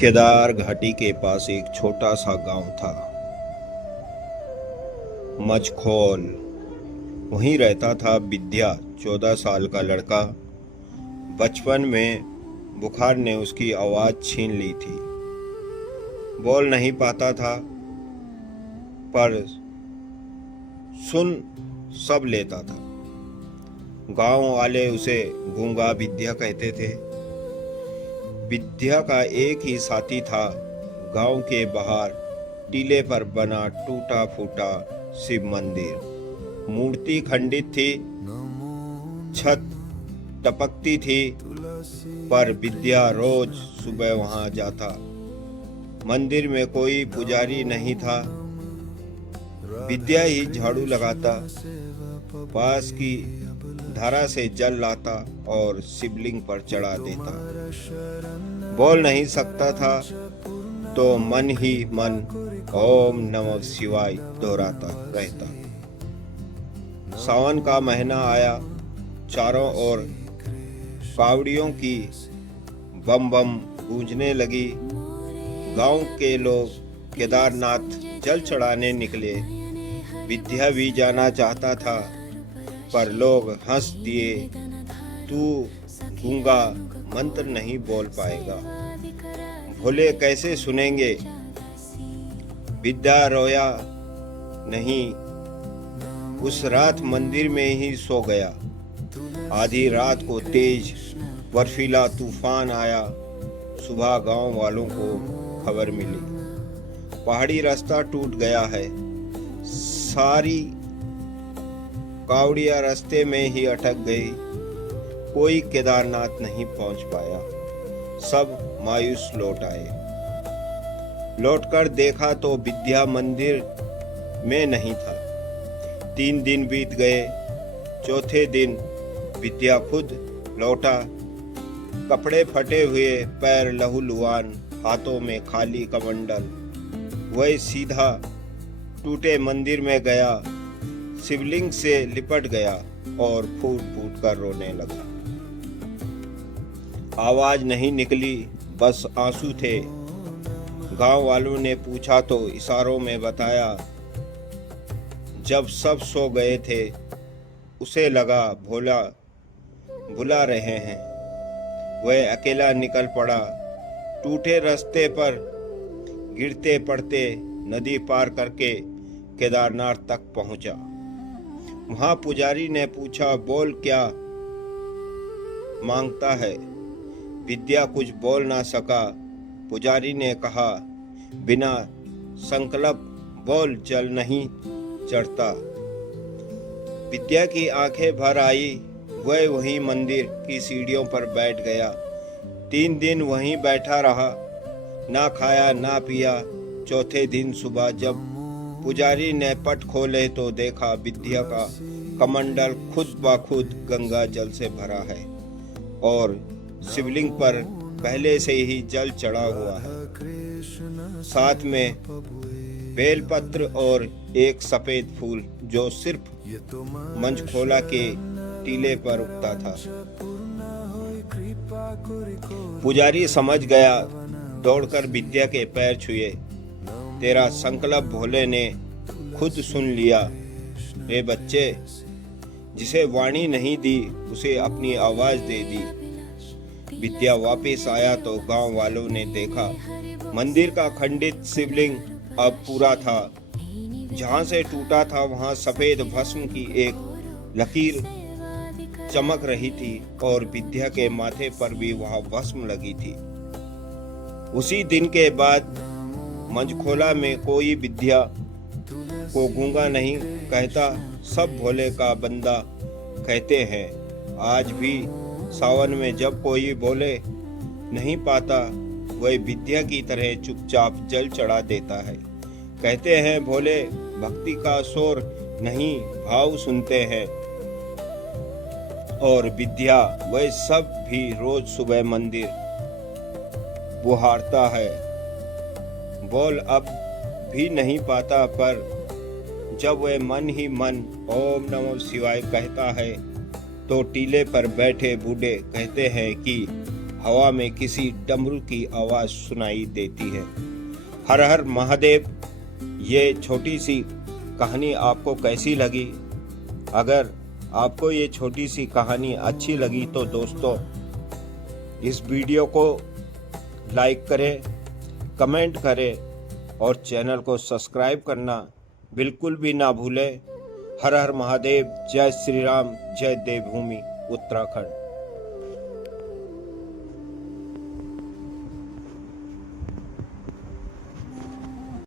केदार घाटी के पास एक छोटा सा गांव था, मचखोल। वहीं रहता था विद्या, 14 साल का लड़का। बचपन में बुखार ने उसकी आवाज छीन ली थी। बोल नहीं पाता था, पर सुन सब लेता था। गांव वाले उसे गूंगा विद्या कहते थे। विद्या का एक ही साथी था, गांव के बाहर टीले पर बना टूटा फूटा शिव मंदिर। मूर्ति खंडित थी, छत टपकती थी, पर विद्या रोज सुबह वहां जाता। मंदिर में कोई पुजारी नहीं था, विद्या ही झाड़ू लगाता, पास की धारा से जल लाता और शिवलिंग पर चढ़ा देता। बोल नहीं सकता था तो मन ही मन ओम नमः शिवाय दोहराता रहता। सावन का महीना आया, चारों ओर कावड़ियों की बम बम गूंजने लगी। गांव के लोग केदारनाथ जल चढ़ाने निकले। विद्या भी जाना चाहता था, पर लोग हंस दिए, तू गूंगा मंत्र नहीं बोल पाएगा, भोले कैसे सुनेंगे। विद्या रोया नहीं, उस रात मंदिर में ही सो गया। आधी रात को तेज बर्फीला तूफान आया। सुबह गांव वालों को खबर मिली, पहाड़ी रास्ता टूट गया है। सारी कावड़िया रास्ते में ही अटक गई, कोई केदारनाथ नहीं पहुंच पाया। सब मायूस लौट आए। लौटकर देखा तो विद्या मंदिर में नहीं था। 3 दिन बीत गए। चौथे दिन विद्या खुद लौटा, कपड़े फटे हुए, पैर लहूलुहान, हाथों में खाली कमंडल। वह सीधा टूटे मंदिर में गया, शिवलिंग से लिपट गया और फूट फूट कर रोने लगा। आवाज नहीं निकली, बस आंसू थे। गांव वालों ने पूछा तो इशारों में बताया। जब सब सो गए थे, उसे लगा भोला बुला रहे हैं। वह अकेला निकल पड़ा। टूटे रास्ते पर गिरते पड़ते नदी पार करके केदारनाथ तक पहुंचा। वहां पुजारी ने पूछा, बोल क्या मांगता है। विद्या कुछ बोल ना सका। पुजारी ने कहा, बिना संकल्प बोल जल नहीं चढ़ता। विद्या की आंखें भर आई। वह वहीं मंदिर की सीढ़ियों पर बैठ गया। 3 दिन वहीं बैठा रहा, ना खाया ना पिया। चौथे दिन सुबह जब पुजारी ने पट खोले तो देखा विद्या का कमंडल खुद ब खुद गंगा जल से भरा है और शिवलिंग पर पहले से ही जल चढ़ा हुआ है। साथ में बेलपत्र और एक सफेद फूल जो सिर्फ मंचखोला के टीले पर उगता था। पुजारी समझ गया, दौड़कर विद्या के पैर छुए। तेरा संकल्प भोले ने खुद सुन लिया। रे बच्चे, जिसे वाणी नहीं दी उसे अपनी आवाज दे दी। विद्या वापस आया तो गांव वालों ने देखा, मंदिर का खंडित शिवलिंग अब पूरा था। जहां से टूटा था वहां सफेद भस्म की एक लकीर चमक रही थी और विद्या के माथे पर भी वहां भस्म लगी थी। उसी दिन के बाद मंचखोला में कोई विद्या को गूंगा नहीं कहता, सब भोले का बंदा कहते हैं। आज भी सावन में जब कोई बोले नहीं पाता, वह विद्या की तरह चुपचाप जल चढ़ा देता है। कहते हैं भोले भक्ति का शोर नहीं, भाव सुनते हैं। और विद्या वह सब भी रोज सुबह मंदिर बुहारता है। बोल अब भी नहीं पाता, पर जब वह मन ही मन ओम नमः शिवाय कहता है तो टीले पर बैठे बूढ़े कहते हैं कि हवा में किसी डमरू की आवाज सुनाई देती है। हर हर महादेव। ये छोटी सी कहानी आपको कैसी लगी? अगर आपको ये छोटी सी कहानी अच्छी लगी तो दोस्तों इस वीडियो को लाइक करें, कमेंट करें और चैनल को सब्सक्राइब करना बिल्कुल भी ना भूलें। हर हर महादेव। जय श्री राम। जय देवभूमि उत्तराखंड।